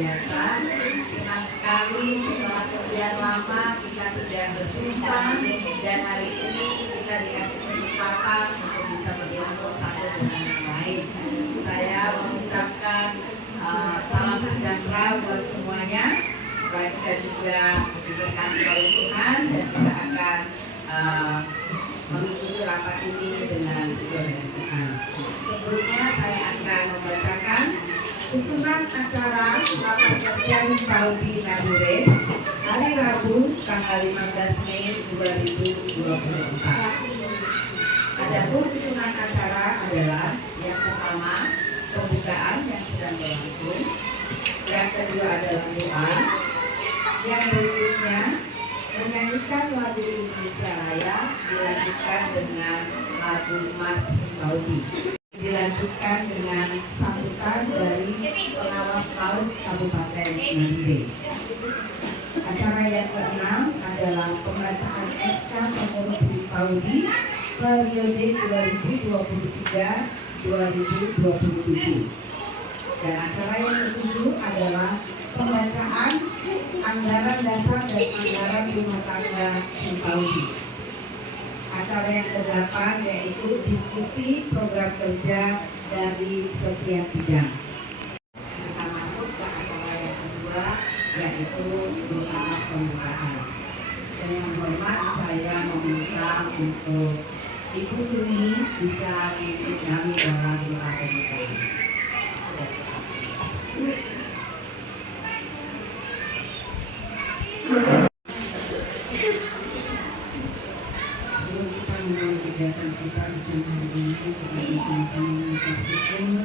biasa. Senang sekali setelah sekian lama kita tidak berjumpa dan hari ini kita dikasih kesempatan untuk bisa bertemu satu dengan yang lain. Saya mengucapkan salam sejahtera buat semuanya. Supaya kita juga diberkati oleh Tuhan dan kita akan mengikuti rapat ini dengan Tuhan. Sebelumnya saya akan membacakan susunan acara rapat kerja Paudi Nadure hari Rabu tanggal 15 Mei 2024. Adapun susunan acara adalah yang pertama pembukaan yang sedang berlangsung, yang kedua adalah doa, yang berikutnya menyanyikan lagu Indonesia Raya dilanjutkan dengan lagu Mas Paudi, dilanjutkan dengan sambutan dari pengawas PAUD Kabupaten Nangde. Acara yang keenam adalah pembacaan SK pengurus Paudi periode 2023-2027. Dan acara yang ketujuh adalah pembacaan anggaran dasar dan anggaran rumah tangga Paudi. Acara yang ke-8 yaitu diskusi program kerja dari setiap bidang. Kita masuk ke acara yang kedua yaitu doa pembukaan. Dan yang hormat saya meminta untuk Ibu Suni bisa memimpin kami dalam doa pembukaan. Sebelum kita memulai kegiatan kita di siang hari ini, kita bersama-sama mengucap syukur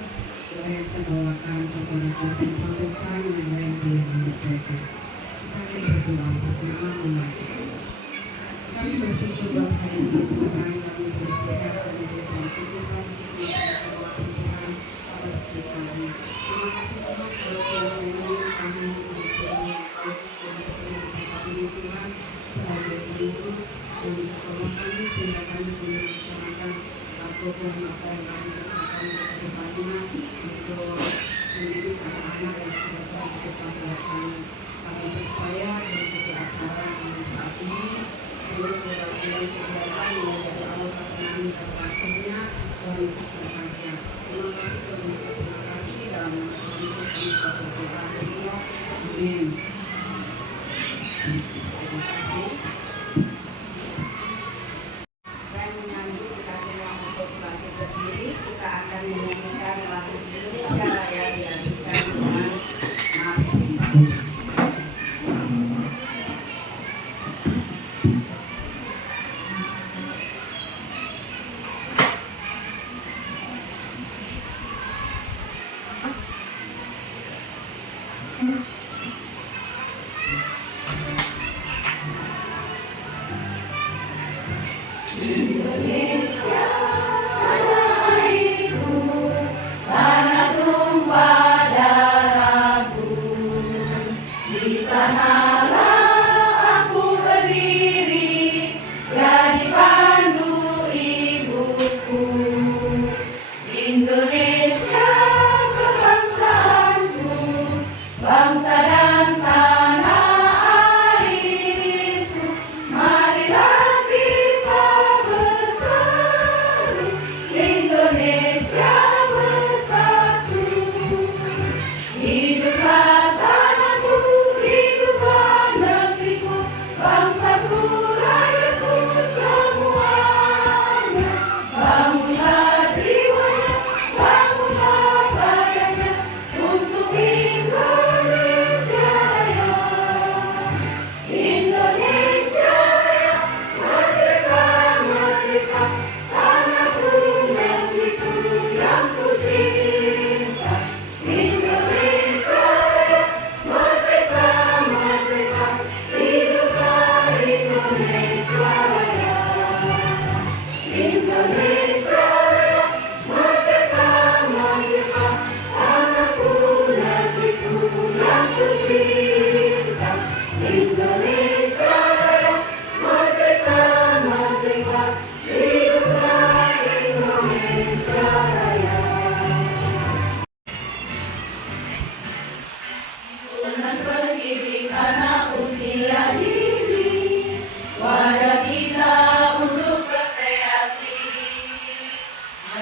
doa yang saya bawakan saudara Kusin Protestan yang lain yang menyesuaikan. Kita ingin berdoa pertama memulai. Kami bersyukur bahwa hari ini Tuhan kami bersehat dan diberikan aktivitas di semua Tuhan atas kita. Terima kasih Tuhan kalau siang ini kami diberikan Tuhan sebagai pengurus dan tolong kami sehingga kami boleh melaksanakan program apa yang kami rasakan ke depannya untuk mendidik anak-anak yang sudah telah kita buatkan. Kami percaya mengikuti acara yang saat ini seluruh kegiatan mulai dari awal kami dan akhirnya Tuhan Yesus berkata. Terima kasih Tuhan Yesus, terima kasih dan Tuhan Yesus kami sudah berdoa. Amin. Terima kasih. Saya menyambut kita semua untuk bangkit berdiri. Kita akan menyanyikan lagu Indonesia Raya dilanjutkan dengan Mas Paudi.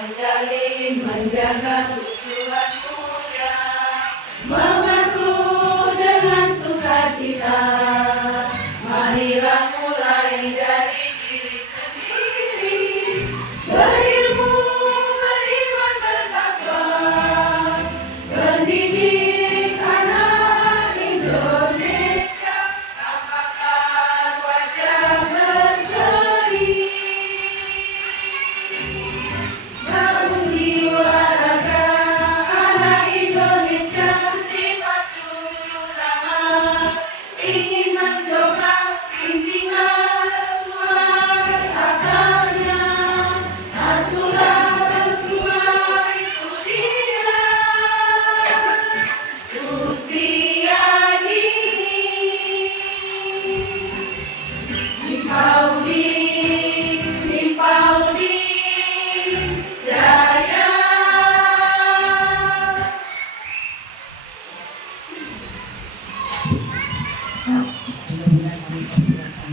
menjalin, menjaga tujuan mulia, mengasuh dengan sukacita. Marilah mulai dari diri sendiri, berilmu, beriman, bertakwa, mendidik anak Indonesia, tampakkan wajah berseri. Bangun jiwa raga anak Indonesia bersifat jujur ramah, ingin mencoba bimbingan sesuai akalnya, asuhlah sesuai dia. Usia dini Paudi Jaya. Mudah-mudahan kami persilakan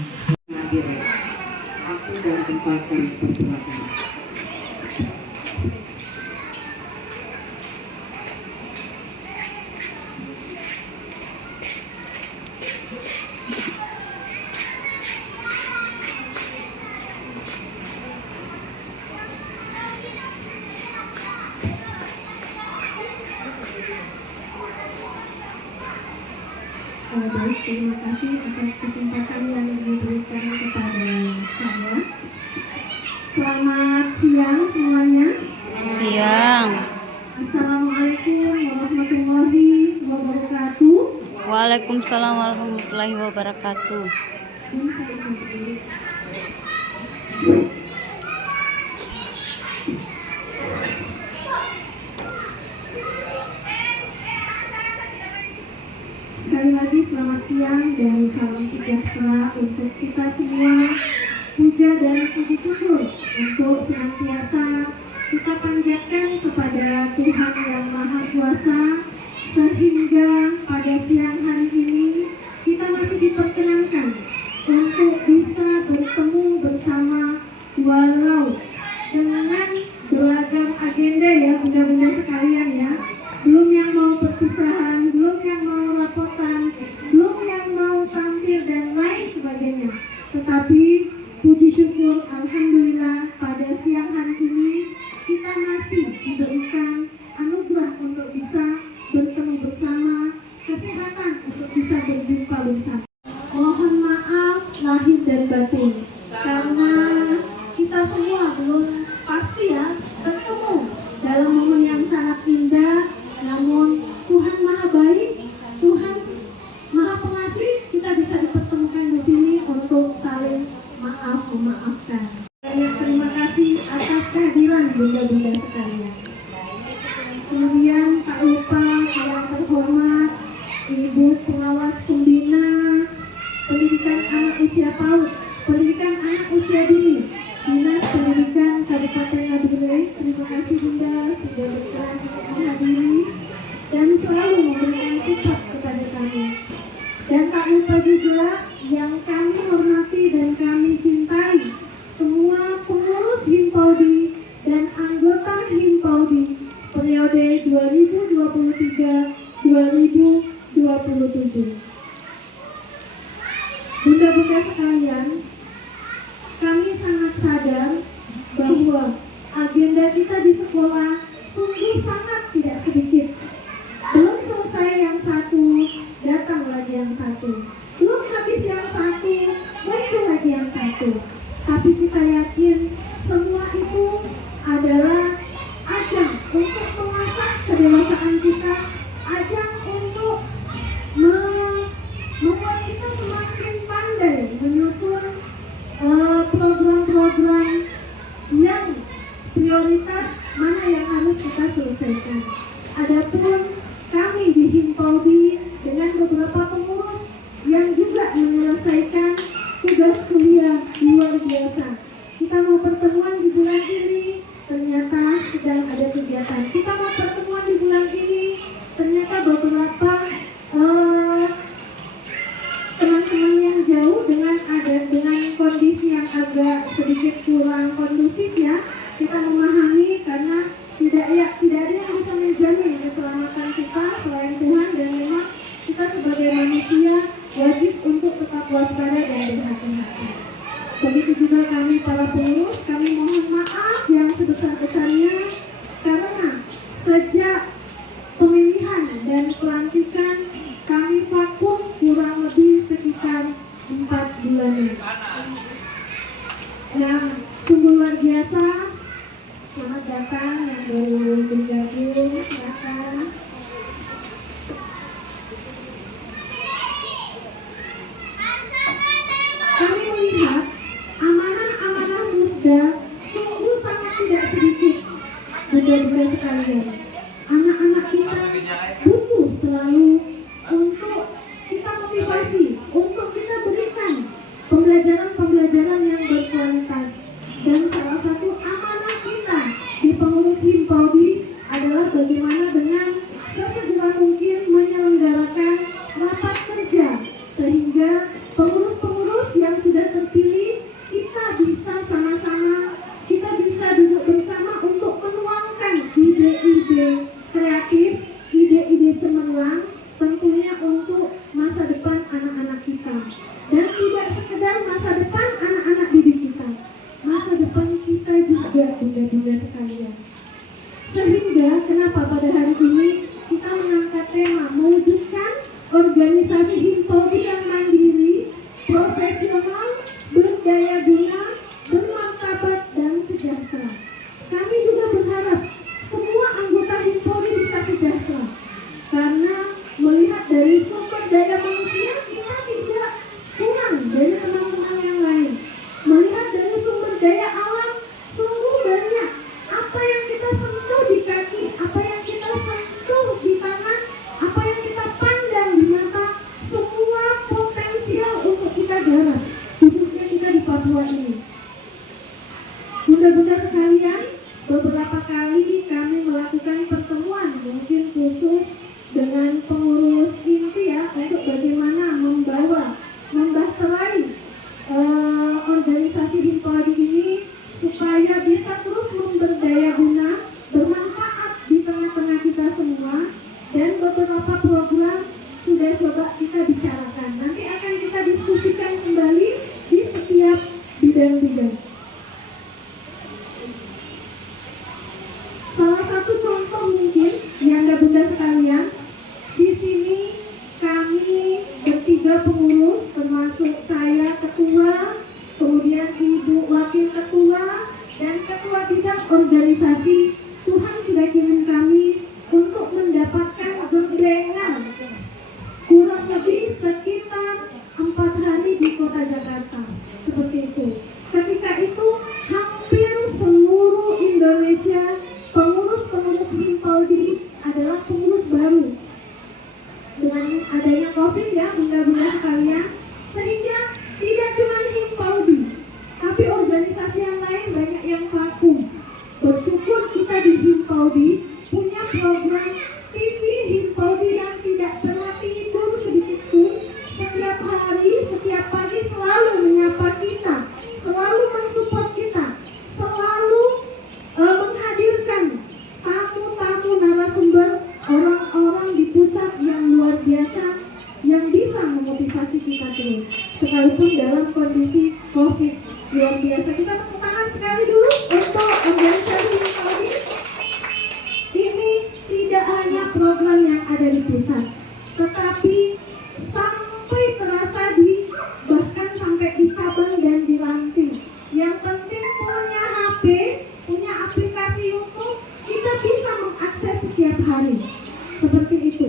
hadirin. Aku dan tempatkan persilakan. Baik, terima kasih atas kesempatan yang diberikan kepada saya. Selamat siang semuanya. Siang. Assalamualaikum warahmatullahi wabarakatuh. Waalaikumsalam warahmatullahi wabarakatuh. Ini saya sendiri. Sekali lagi selamat siang dan salam sejahtera untuk kita semua. Puja dan puji syukur untuk senantiasa kita panjatkan kepada Tuhan Yang Maha Kuasa, sehingga pada siang hari ini kita masih diperkenankan untuk bisa bertemu bersama, walau dengan beragam agenda ya bunda-bunda sekalian ya. Belum yang mau perpisahan, belum yang mau laporan, belum yang mau tampil dan lain sebagainya. Tetapi puji syukur alhamdulillah pada siang hari ini kita masih diberikan anugerah untuk bisa bertemu bersama, kesehatan untuk bisa berjumpa bersama. Mohon maaf lahir dan batin karena kita semua belum pasti ya bertemu dalam momen yang sangat indah. Namun Tuhan Maha Baik, Tuhan Maha Pengasih, kita bisa dipertemukan di sini untuk saling memaafkan. Banyak terima kasih atas kehadiran bunda-bunda sekalian. Kemudian tak lupa yang terhormat Ibu Pengawas Pembina Pendidikan Anak Usia PAUD, Pendidikan Anak Usia Dini, Dinas Pendidikan Kabupaten Nabire. Terima kasih Bunda sudah berkenan untuk menghadiri dan selalu memberikan support kepada kami. Dan tak lupa juga yang kami hormati dan kami cintai, semua pengurus Himpaudi dan anggota Himpaudi periode 2023-2027. Bunda-bunda sekalian, kami sangat sadar bahwa agenda kita di sekolah sungguh sangat tidak sedikit. Belum selesai yang satu, datang lagi yang satu. Belum habis yang satu, muncul lagi yang satu. Tapi kita yakin semua itu adalah ajang untuk mengasah kedewasaan kita, ajang untuk membuat kita semakin pandai menyusun program-program yang prioritas mana yang harus kita selesaikan. Adapun kami di Himpaudi dengan beberapa pengurus yang juga menyelesaikan tugas kuliah luar biasa. Kita mau pertemuan di bulan ini, ternyata sedang ada kegiatan. Kita mau pertemuan di bulan ini, ternyata beberapa teman-teman yang jauh dengan kondisi yang agak sedikit kurang kondusif ya. Kita memahami karena para pengurus, kami mohon maaf yang sebesar-besarnya karena sejak pemilihan dan pelantikan kami vakum kurang lebih sekitar 4 bulan. Yang sungguh luar biasa. Selamat datang yang baru bergabung, silakan. Kami melihat amanah-amanah musda sungguh sangat tidak sedikit. Bunda-bunda sekalian, anak-anak kita butuh selalu untuk kita motivasi, untuk kita berikan pembelajaran-pembelajaran yang berkualitas. Dan salah satu amanah kita di pengurus Himpoldi adalah bagaimana dengan sesegera mungkin menyelenggarakan rapat kerja sehingga pengurus-pengurus yang sudah terpilih kita bisa sama-sama, kita bisa duduk bersama untuk menuangkan ide-ide kreatif, ide-ide cemerlang tentunya untuk masa depan anak-anak kita. Dan tidak sekedar masa depan anak-anak didik kita, masa depan kita juga, bunda-bunda sekalian. Sehingga kenapa pada hari ini kita mengangkat tema mewujudkan organisasi Himpoldi yang mandiri, profesional, berdaya guna, bermartabat dan sejahtera. Kami juga berharap semua anggota Himpoldi bisa sejahtera, karena melihat dari sumber daya manusia kita tidak kurang dari teman-teman yang lain. Melihat dari sumber daya alam sungguh banyak. Apa yang kita sentuh di kaki, apa yang kita sentuh di tangan, apa yang kita pandang di mata, semua potensial untuk kita garap, khususnya kita di Papua ini. Bunda-bunda sekalian, beberapa kali kami melakukan pertemuan mungkin khusus dengan pengurus inti ya, untuk bagaimana membahterai organisasi Himpoldi ini supaya bisa terus memberdaya guna, bermanfaat di tengah-tengah kita semua. Dan beberapa program sudah coba kita bicarakan, nanti akan kita diskusikan kembali di setiap bidang-bidang. Salah satu contoh mungkin yang bunda sekalian, di sini kami bertiga pengurus termasuk saya ketua, kemudian ibu wakil ketua dan ketua bidang organisasi. Tuhan sudah kirim kami untuk mendapatkan gembengan kurang lebih sekitar 4 hari di kota Jakarta. Seperti itu. Ketika itu hampir seluruh Indonesia pengurus-pengurus Himpoldi adalah pengurus baru. Dengan adanya COVID ya, bunda-bunda sekalian, sehingga tidak cuma Himpoldi, tapi organisasi yang lain banyak yang vakum. Bersyukur kita di Himpoldi punya program TV Himpoldi yang tidak pernah tidur sedikit pun. Setiap hari, setiap pagi selalu menyapa kita, selalu mensupport kita, selalu menghadirkan tamu-tamu narasumber, orang-orang di pusat yang luar biasa yang bisa memotivasi kita terus sekalipun dalam kondisi COVID luar biasa. Kita tepuk tangan sekali dulu untuk organisasi Himpoldi. Ini tidak hanya program yang ada di pusat, tetapi sampai terasa bahkan sampai di cabang dan di ranting. Yang penting punya HP, punya aplikasi YouTube, kita bisa mengakses setiap hari. Seperti itu.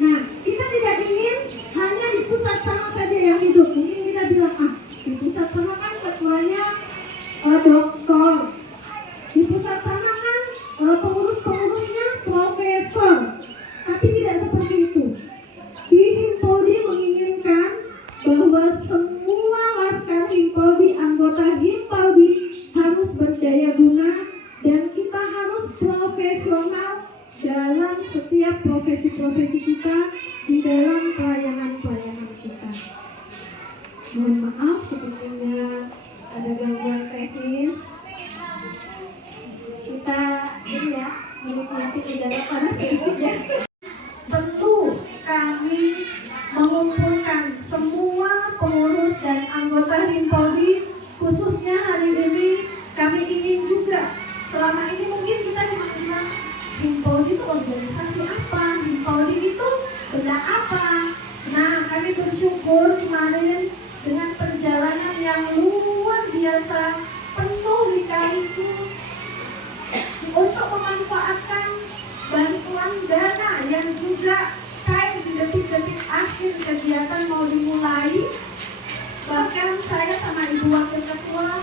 Nah, kita tidak ingin hanya di pusat sana saja yang hidup. Mungkin kita bilang, di pusat sana kan ketuanya dokter. Di pusat sana kan pengurus-pengurusnya profesor. Tapi tidak seperti itu. Di Himpoldi menginginkan bahwa semua laskar Himpoldi, anggota Himpoldi harus berdaya guna dan kita harus profesional dalam setiap profesi-profesi kita, di dalam pelayanan-pelayanan kita. Mohon maaf, sepertinya ada gangguan teknis. Kita ini ya, menikmati udara panas sedikit ya. Tentu kami mengumpulkan semua pengurus dan anggota Himpoldi, khususnya hari ini organisasi apa, Himpoldi itu benda apa. Nah, kami bersyukur kemarin dengan perjalanan yang luar biasa, penuh lika-liku untuk memanfaatkan bantuan dana yang juga cair di detik-detik akhir kegiatan mau dimulai. Bahkan saya sama Ibu Wakil Ketua,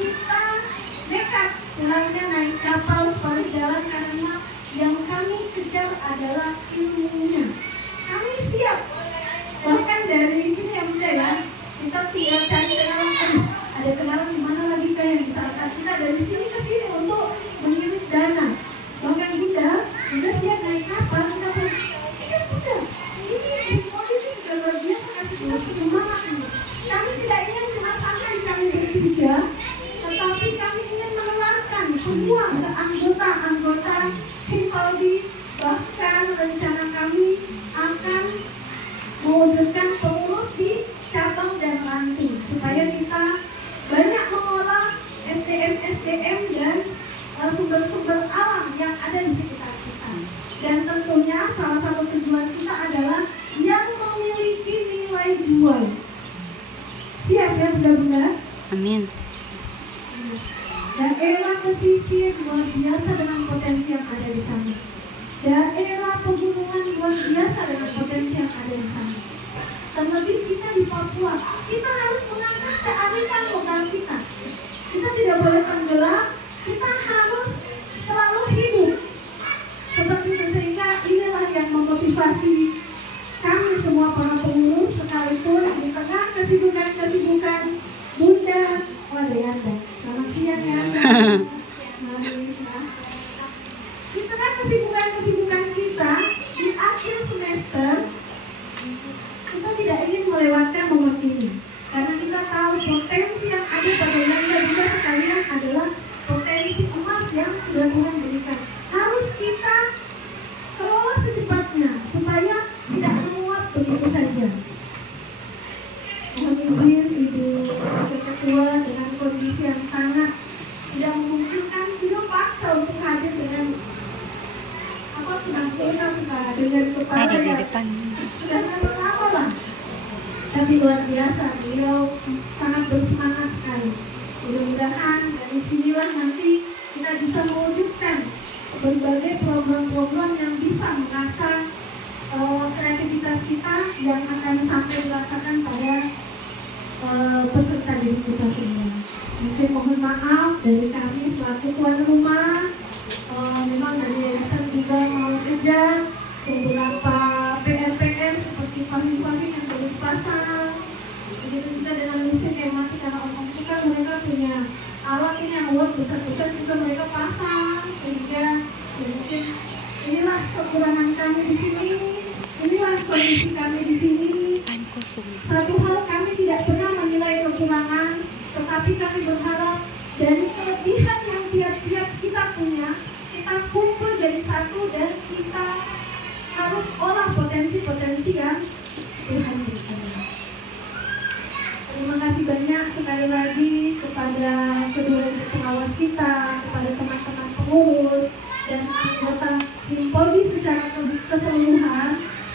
kita nekat pulangnya naik kapal sepanjang jalan karena yang kami kejar adalah ilmunya. Kami siap, bahkan dari ini ya Bunda ya, kita tinggal cari kenalan, ada kenalan di mana lagi yang bisa angkat kita dari sini ke sini untuk mengirim dana. Bahkan Bunda siap naik kapal, kita pun siap Bunda. Ini sudah luar biasa kasih kita penyemangat ini. Kami tidak ingin cuma sampai kami bertiga, tetapi kami ingin menularkan semua ke anggota-anggota Himpoldi. Bahkan rencana kami akan mewujudkan pengurus di cabang dan ranting supaya kita banyak mengolah SDM dan sumber-sumber alam yang ada di sekitar kita. Dan tentunya salah satu tujuan kita adalah yang memiliki nilai jual. Siap ya Bunda-Bunda? Amin. Daerah pesisir luar biasa dengan potensi yang ada di sana. Daerah pegunungan luar biasa dengan potensi yang ada di sana. Terlebih kita di Papua, kita harus mengangkat kearifan lokal kita. Kita tidak boleh tenggelam, kita harus selalu hidup. Seperti itu, sehingga inilah yang memotivasi kami semua para pengurus, sekalipun di tengah kesibukan Bunda Wadayanda. Selamat siang ya. Di tengah kesibukan kita di akhir semester, kita tidak ingin melewatkan momen ini karena kita tahu potensi yang ada pada Yanda juga sekalian adalah potensi emas yang sudah Tuhan berikan. Harus kita kelola secepatnya supaya tidak menguap begitu saja. Mohon izin Ibu Wakil Ketua, dengan kondisi yang sangat tidak memungkinkan, beliau paksa untuk hadir dengan penampilan dengan kepala Ada di yang depan. sudah lama lah. Tapi luar biasa, beliau sangat bersemangat sekali. Mudah-mudahan dari sinilah nanti kita bisa mewujudkan berbagai program-program yang bisa mengasah kreativitas kita yang akan sampai dirasakan pada peserta didik kita semua. Mungkin mohon maaf dari kami selaku tuan rumah, memang dari yayasan juga mau kejar beberapa PR seperti paving yang perlu dipasang. Begitu juga dengan listrik yang mati karena orang kita, mereka punya alat ini yang buat besar-besar juga mereka pasang, sehingga ya mungkin inilah kekurangan kami di sini, inilah kondisi kami di sini. Satu hal, kami tidak pernah menilai kekurangan, tetapi kami berharap dari kelebihan yang tiap-tiap kita punya, kita kumpul jadi satu dan kita harus olah potensi-potensi yang Tuhan berikan. Terima kasih banyak sekali lagi kepada kedua pengawas kita, kepada teman-teman pengurus dan anggota Himpoldi secara keseluruhan.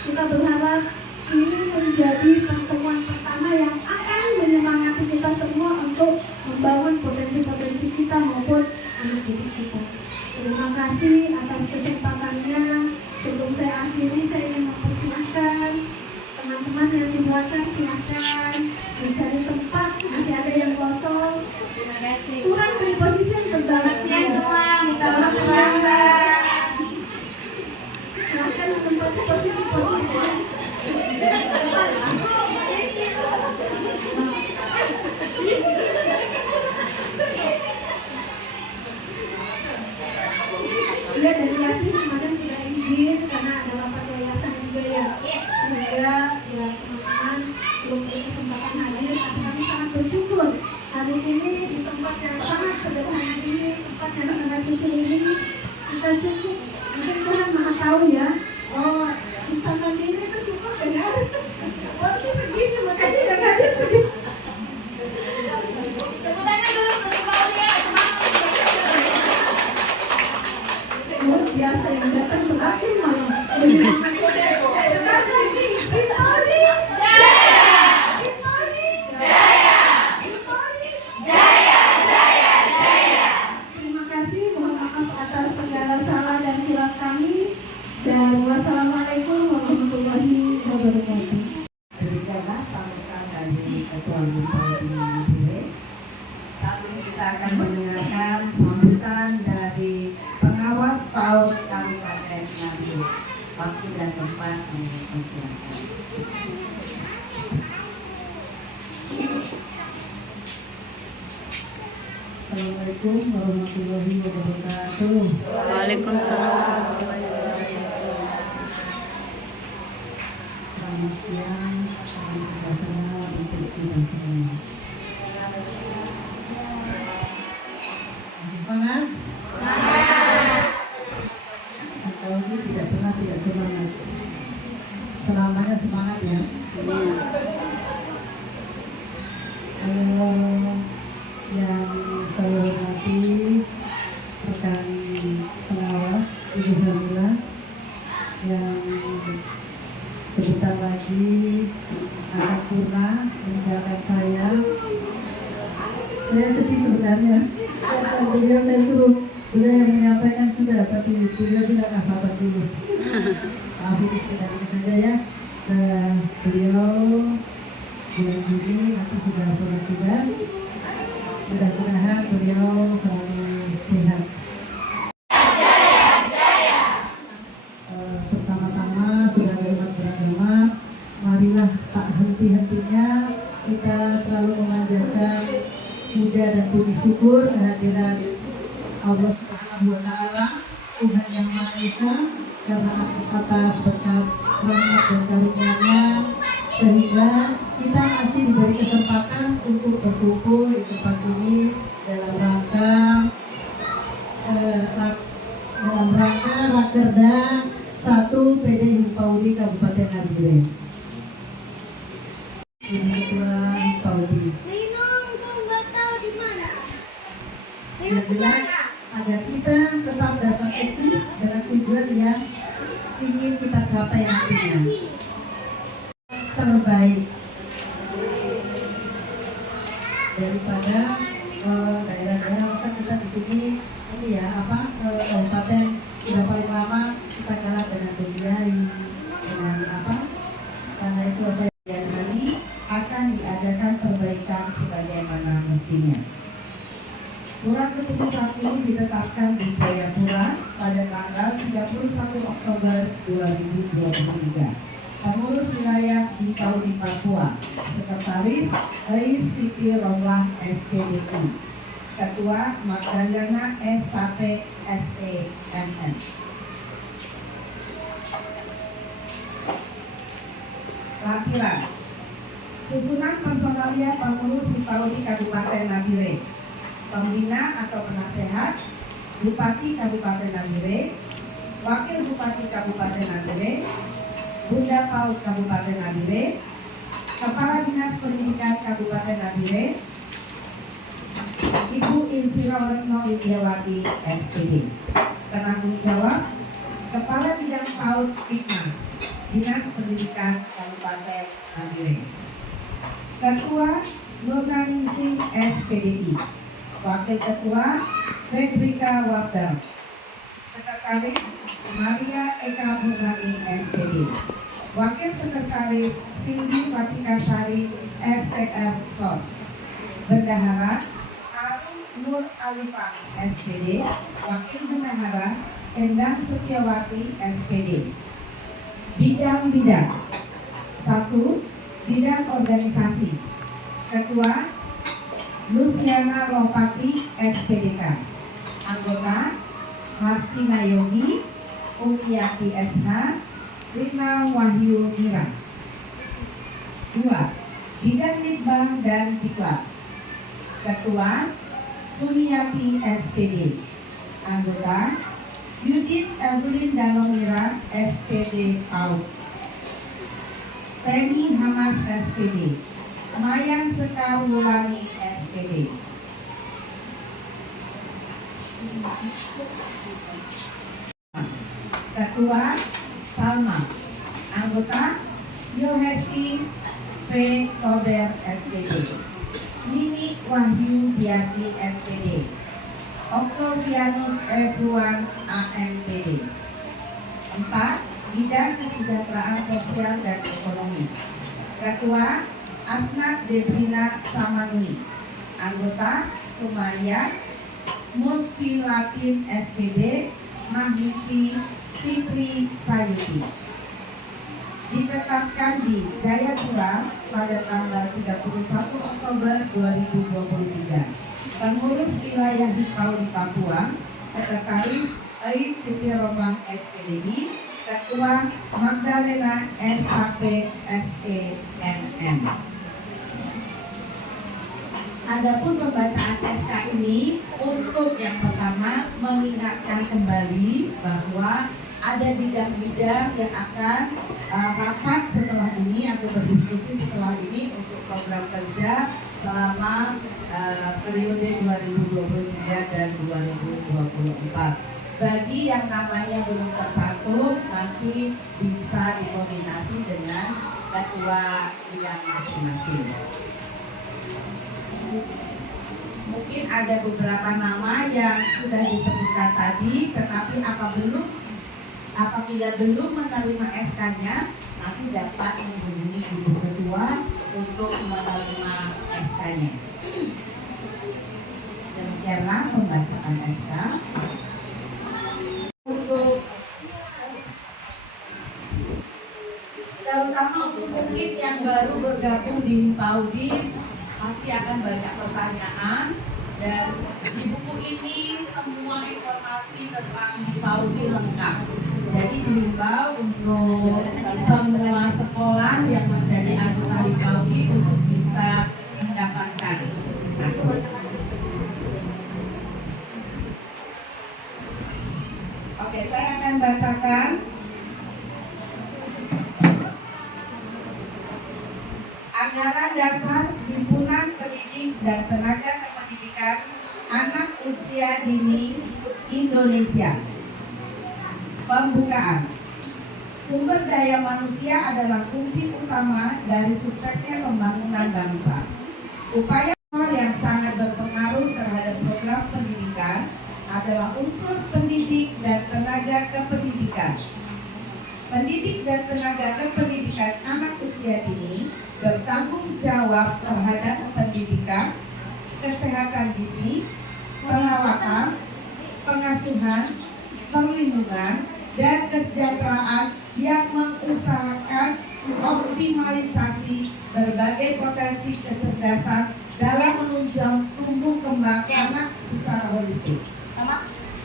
Kita berharap ini menjadi pertemuan pertama yang akan menyemangati kita semua untuk membangun potensi-potensi kita maupun anak didik kita. Terima kasih atas kesempatannya. Sebelum saya akhiri, saya ingin mempersilahkan teman-teman yang di belakang, silakan mencari tempat, masih ada yang kosong. Terima kasih. Tuhan beri posisi yang terbaik. Selamat siang semua, minta Selamat maaf siang. Mbak. Silakan menempati posisi-posisi. Ya, dari tadi kemarin sudah izin karena ada rapat yayasan juga ya, sehingga ya teman-teman belum berkesempatan hadir, tapi kami sangat bersyukur hari ini di tempat yang sangat sederhana ini, tempat yang sangat kecil ini, kita cukup, mungkin Tuhan maha tahu ya, oh misalkan ini itu cukup dengan porsi segini, makanya yang hadir segini. Tepuk tangan dulu untuk Paulia. Semangat. biasa yang datang terakhir malam. Sekali lagi, Hipadi Jaya! Hipadi Jaya! Hipadi Jaya! Terima kasih, mohon maaf atas segala salah dan kurang kami. Dan wassalamualaikum warahmatullahi wabarakatuh. Demikianlah sambutan dari Ketua Bupati Nabire. Saat ini kita akan mendengarkan sambutan dari pengawas PAUD Kabupaten Nabire. Waktu dan tempat dipersilakan. Assalamualaikum warahmatullahi wabarakatuh. Waalaikumsalam warahmatullahi wabarakatuh. Selamat siang, salam sejahtera untuk kita semua. Semangat? Kalau ini tidak pernah tidak semangat. Selamanya semangat ya. Yang saya hormati rekan pengawas Ibu Samila yang sebentar lagi akan purna meninggalkan saya. Saya sedih sebenarnya. Beliau saya suruh, beliau yang menyampaikan sudah, tapi beliau tidak sabar dulu. Maaf ini sekedar ini saja ya. Beliau bulan Juni nanti sudah bertugas. Mudah-mudahan beliau selalu sehat. Pertama-tama saudara umat beragama, marilah tak henti-hentinya kita selalu memanjatkan puja dan puji syukur kehadiran Allah Subhanahu wa Ta'ala, Tuhan yang Maha Esa, karena atas berkat rahmat dan karunia-Nya sehingga kita masih diberi kesempatan untuk berkumpul di tempat ini dalam rangka Rakerda 1 PD Himpaudi Kabupaten Nabire. Ini Ketua Himpaudi. Yang jelas agar kita tetap dapat eksis dengan tujuan yang ingin kita capai nantinya. Terbaik daripada daerah-daerah kan kita di sini ini ya kabupaten sudah paling lama kita kalah dengan Duniai dengan karena itu ada yang hari akan diadakan perbaikan sebagaimana mestinya. Surat keputusan ini ditetapkan di Jayapura pada tanggal 31 Oktober 2023. Pengurus wilayah Himpaudi Papua, Sekretaris Reis Siti Romlah SPDI, Ketua Magdalena SAP SEMN. Lampiran susunan personalia pengurus Himpaudi Kabupaten Nabire. Pembina atau penasehat Bupati Kabupaten Nabire, Wakil Bupati Kabupaten Nabire, Bunda PAUD Kabupaten Nabire, Kepala Dinas Pendidikan Kabupaten Nabire, Ibu Insiro Retno Widiawati SPD. Penanggung jawab Kepala Bidang PAUD Fitnas, Dinas Pendidikan Kabupaten Nabire. Ketua Nurnaningsih SPDI. Wakil Ketua Fedrika Wabdal, Sekretaris Maria Eka Burnani SPD, Wakil Sekretaris Cindy Watikasari STF SOS, Bendahara Arun Nur Alifah SPD, Wakil Bendahara Endang Setiawati SPD. Bidang-bidang 1. Bidang organisasi. Ketua Luciana Lopati SPDK. Anggota Martina Yogi, Umiyati SH, Rina Wahyu Mira. 2. Bidang Litbang dan Diklat. Ketua Sumiyati SPD. Anggota Yudit Evelyn Danomira SPD PAUD. Penny Hamas SPD. Mayan Sekawulani SPD. Ketua Salma. Anggota Yohesti P. Tober SPD. Nini Wahyu Diati SPD. Octavianus F1 ANPD. 4. Bidang Kesejahteraan Sosial dan Ekonomi. Ketua Asnat Debrina Samanui. Anggota Sumaria Musfilatin SPD. Mahyuti Fitri Sayuti. Ditetapkan di Jayapura pada tanggal 31 Oktober 2023. Pengurus wilayah Hipau di Papua, Sekretaris Ais Siti Romang SPDI, Ketua Magdalena SHP SENN. Adapun pembacaan SK ini untuk yang pertama mengingatkan kembali bahwa ada bidang-bidang yang akan rapat setelah ini atau berdiskusi setelah ini untuk program kerja selama periode 2023 dan 2024. Bagi yang namanya belum tercantum, nanti bisa dikoordinasi dengan ketua yang masing-masing. Mungkin ada beberapa nama yang sudah disebutkan tadi, tetapi apabila belum menerima SK-nya, nanti dapat menghubungi Ibu Ketua untuk menerima SK-nya. Demikianlah pembacaan SK. Untuk terutama untuk mungkin yang baru bergabung di Paudi, pasti akan banyak pertanyaan, dan di buku ini semua informasi tentang Paudi lengkap. Jadi dihimbau untuk semua sekolah yang menjadi anggota Paudi untuk bisa mendapatkan. Oke, saya akan bacakan anggaran dasar Himpunan Pendidik dan Tenaga Kependidikan Anak Usia Dini Indonesia. Pembukaan. Sumber daya manusia adalah kunci utama dari suksesnya pembangunan bangsa. Upaya yang sangat berpengaruh terhadap program pendidikan adalah unsur pendidik dan tenaga kependidikan. Pendidik dan tenaga kependidikan anak usia dini bertanggung jawab terhadap pendidikan, kesehatan gizi, perawatan, pengasuhan, perlindungan, dan kesejahteraan yang mengusahakan optimalisasi berbagai potensi kecerdasan dalam menunjang tumbuh kembang anak secara holistik.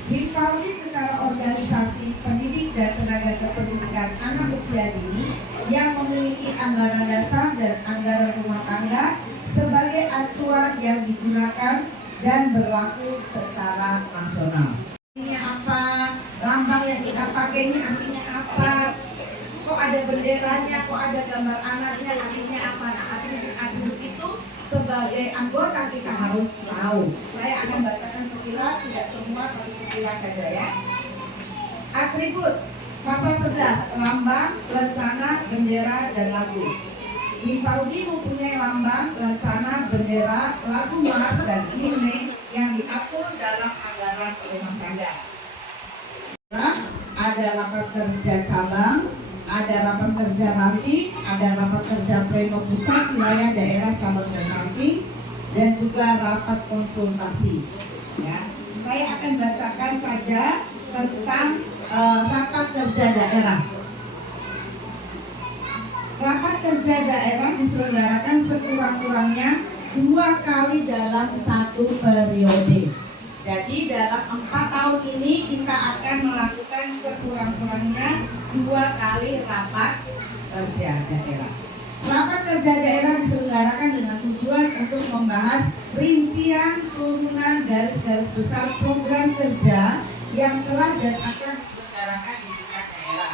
Himpaudi secara organisasi pendidik dan tenaga kependidikan anak usia dini yang memiliki anggaran dasar dan anggaran rumah tangga sebagai acuan yang digunakan dan berlaku secara nasional. Artinya apa? Lambang yang kita pakai ini artinya apa? Kok ada benderanya? Kok ada gambar anaknya? Artinya apa? Nah, atribut itu sebagai anggota kita harus tahu. Saya akan bacakan sekilas, tidak semua, tapi sekilas saja ya. Atribut pasal 11, lambang, lencana, bendera, dan lagu. Himpaudi mempunyai lambang, lencana, bendera, lagu mas, dan himne yang diatur dalam anggaran rumah tangga. Ada rapat kerja cabang, ada rapat kerja ranting, ada rapat kerja pleno pusat, wilayah, daerah, cabang dan ranting, dan juga rapat konsultasi. Ya, saya akan bacakan saja tentang rapat kerja daerah. Rapat kerja daerah diselenggarakan sekurang-kurangnya 2 kali dalam 1 periode. Jadi dalam 4 tahun ini kita akan melakukan sekurang-kurangnya 2 kali rapat kerja daerah. Rapat kerja daerah diselenggarakan dengan tujuan untuk membahas rincian turunan garis-garis besar program kerja yang telah dan akan diselenggarakan di tingkat daerah.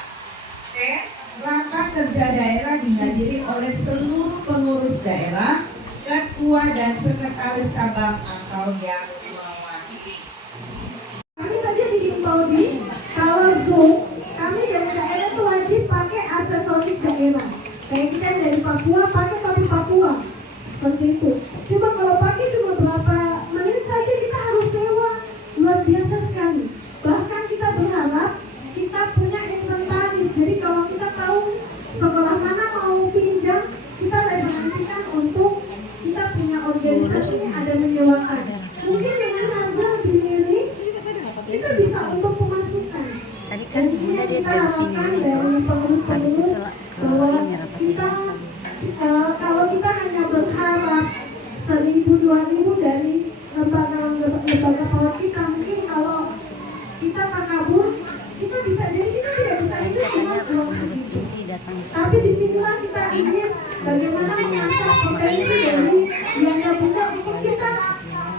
C. Rapat kerja daerah dihadiri oleh seluruh pengurus daerah, ketua dan sekretaris cabang atau yang mewakili. Kami saja di Himpaudi, kalau Zoom, kami Papua, pakai topi Papua. Seperti itu. Coba kalau pakai cuma berapa menit saja kita harus sewa. Luar biasa sekali. Bahkan kita berharap kita punya inventaris. Jadi kalau kita tahu sekolah mana mau pinjam, kita referensikan untuk kita punya organisasi yang ada menyewakan. Mungkin dengan harga lebih miring, itu bisa untuk pemasukan. Tadi kan Dan bunda dia kita dari sini harapkan dulu dari tuh. Habis pengurus-pengurus itu bahwa ini rapat kita yayasan. kalau kita hanya berharap 1.000-2.000 dari lembaga pawat kita, mungkin kalau kita takabur, kita bisa jadi kita tidak bisa Tadi hidup dengan katanya uang pengurus segitu. inti datang. Tapi disinilah kita ingin bagaimana mengasah potensi dari yang bunda untuk kita.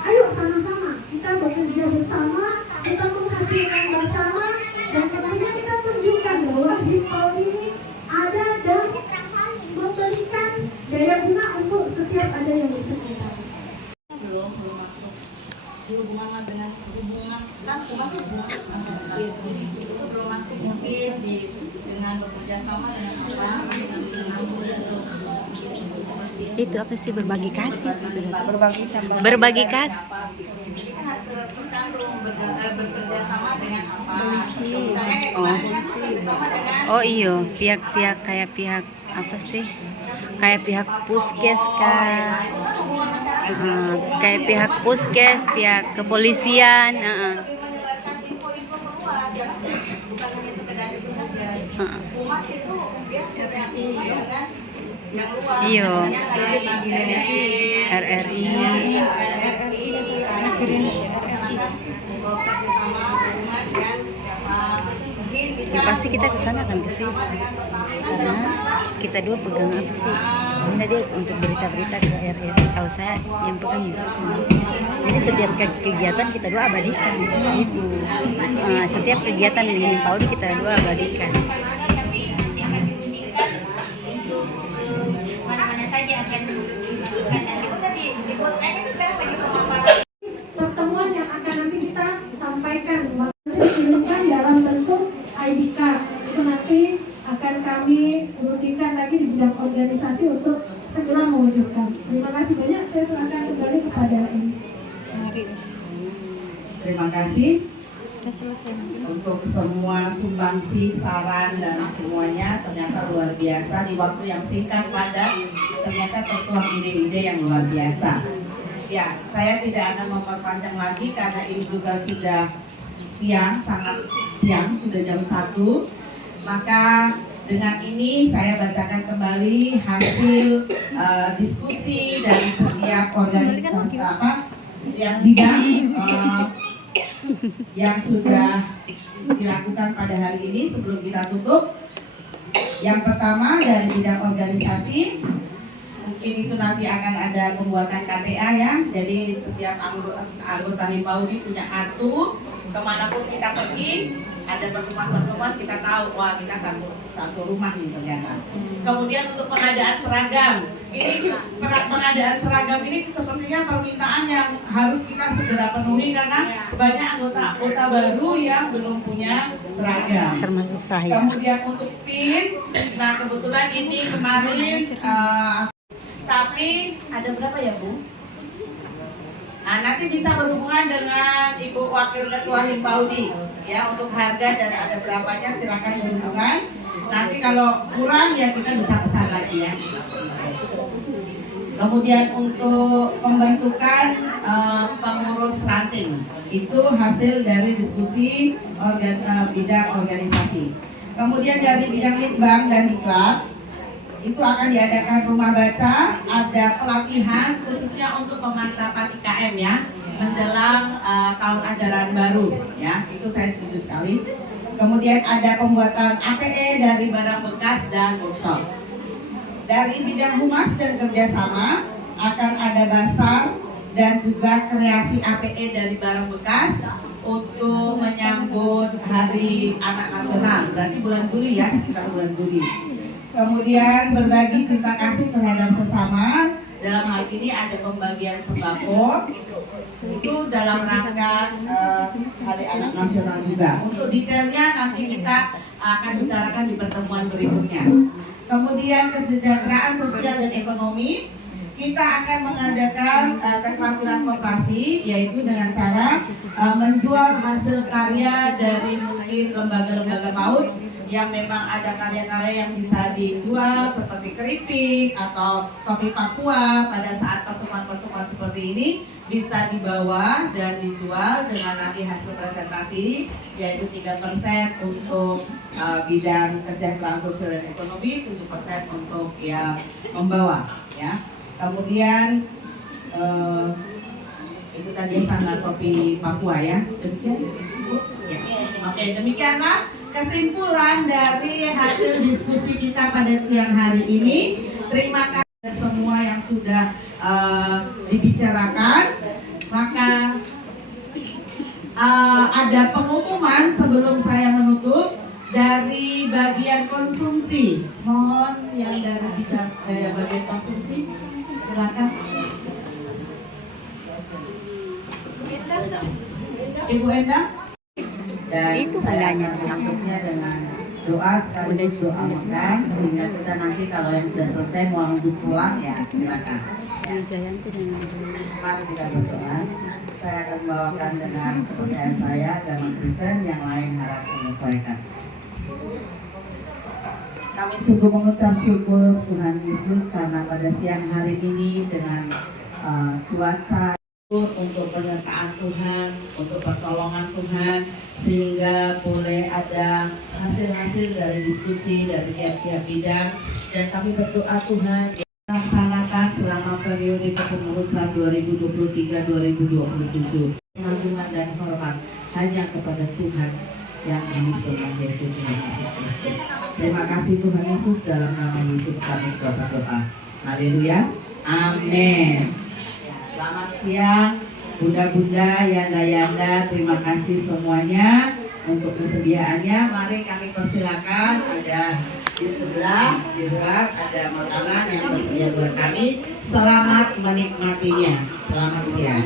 Ayo sama-sama kita bekerja bersama, kita menghasilkan bersama, dan tentunya kita tunjukkan bahwa Himpau ini ada dan memberikan daya guna untuk setiap ada yang bersangkutan. belum masuk di hubungan dengan hubungan kan masuk jadi itu belum masuk mungkin dengan bekerja sama dengan orang dengan senang Itu apa sih berbagi kasih itu sudah tuh. Berbagi sama Berbagi kasih. jadi kan harus tercantum bekerja sama dengan apa Polisi. misalnya kayak Oh. kemarin kan bekerja sama dengan Oh iyo, pihak-pihak kayak pihak apa sih? Kayak pihak puskes kah? Kayak pihak puskes, pihak kepolisian. tapi menyebarkan info-info keluar jangan bukan hanya sekedar itu saja humas itu dia punya hubungan dengan yang luar Iyo. misalnya kayak RRI. Ya, pasti kita ke sana kan ke situ. Karena kita dua pegang apa sih? Bunda dia untuk berita-berita ke RRI. Kalau saya yang pegang YouTube. Jadi setiap kegiatan kita dua abadikan gitu. Setiap kegiatan yang Himpau kita dua abadikan. mana-mana saja akan dibutuhkan dan dibuat kan sekarang lagi pemaparan Pertemuan yang akan nanti kita sampaikan dikirimkan dalam bentuk ID card. Itu nanti akan kami rutinkan lagi di bidang organisasi untuk segera mewujudkan. Terima kasih banyak. Saya serahkan kembali kepada MC. Terima kasih untuk semua sumbangsi, saran, dan semuanya. Ternyata luar biasa di waktu yang singkat padat. Ternyata tertuang ide-ide yang luar biasa. Ya, saya tidak akan memperpanjang lagi karena ini juga sudah siang, sangat siang, sudah jam 1. Maka dengan ini saya bacakan kembali hasil diskusi dari setiap organisasi yang bidang yang sudah dilakukan pada hari ini sebelum kita tutup. Yang pertama dari bidang organisasi, mungkin itu nanti akan ada pembuatan KTA ya. Jadi setiap anggota Himpau punya kartu, kemanapun kita pergi ada pertemuan-pertemuan kita tahu wah kita satu rumah nih ternyata. Kemudian untuk pengadaan seragam, ini pengadaan seragam ini sepertinya permintaan yang harus kita segera penuhi karena banyak anggota baru yang belum punya seragam. Termasuk saya. Kemudian untuk PIN, nah kebetulan ini kemarin tapi ada berapa ya Bu? Nah nanti bisa berhubungan dengan Ibu Wakil Ketua Himpaudi ya untuk harga dan ada berapanya silakan berhubungan. Nanti kalau kurang ya kita bisa pesan lagi ya. Kemudian untuk pembentukan pengurus ranting itu hasil dari diskusi bidang organisasi. Kemudian dari bidang litbang dan diklat itu akan diadakan rumah baca, ada pelatihan khususnya untuk pemantapan IKM ya menjelang tahun ajaran baru ya, itu saya setuju sekali. Kemudian ada pembuatan APE dari barang bekas dan workshop. Dari bidang humas dan kerjasama akan ada basar dan juga kreasi APE dari barang bekas untuk menyambut Hari Anak Nasional, berarti bulan Juli ya, sekitar bulan Juli. Kemudian berbagi cinta kasih terhadap sesama, dalam hal ini ada pembagian sembako itu dalam rangka Hari Anak Nasional juga. Untuk detailnya nanti kita akan bicarakan di pertemuan berikutnya. Kemudian kesejahteraan sosial dan ekonomi, kita akan mengadakan keteraturan koperasi, yaitu dengan cara menjual hasil karya dari mungkin lembaga-lembaga PAUD yang memang ada karya-karya yang bisa dijual seperti keripik atau topi Papua. Pada saat pertemuan-pertemuan seperti ini bisa dibawa dan dijual dengan nanti hasil presentasi, yaitu 3% untuk bidang kesejahteraan sosial dan ekonomi, 7% untuk yang membawa, ya. Kemudian itu tadi sandal topi Papua, ya. Demikian. Ya. Oke, demikianlah kesimpulan dari hasil diskusi kita pada siang hari ini. Terima kasih semua yang sudah dibicarakan. Maka ada pengumuman sebelum saya menutup dari bagian konsumsi. Mohon yang dari bidang bagian konsumsi, silakan. Ibu Endang. Dan Itu saya gunanya. menutupnya dengan doa sekaligus doa makan, sehingga kita nanti kalau yang sudah selesai mau lanjut pulang, ya silakan. Jayanti dan Mari kita berdoa. Saya akan membawakan dengan kepercayaan saya agama Kristen, yang lain harap menyesuaikan. Kami sungguh mengucap syukur Tuhan Yesus karena pada siang hari ini dengan cuaca, untuk penyertaan Tuhan, untuk pertolongan Tuhan, sehingga boleh ada hasil-hasil dari diskusi dari tiap-tiap bidang, dan kami berdoa Tuhan laksanakan selama periode kepengurusan 2023-2027. Pengagungkan dan hormat hanya kepada Tuhan yang Maha Esa, yaitu Tuhan Yesus Kristus. Terima kasih Tuhan Yesus, dalam nama Yesus kami sudah berdoa. Haleluya. Amin. Selamat siang Bunda-bunda, Yanda-yanda, terima kasih semuanya untuk kesediaannya. Mari kami persilakan, ada di sebelah, di luar ada makanan yang tersedia buat kami. Selamat menikmatinya. Selamat siang.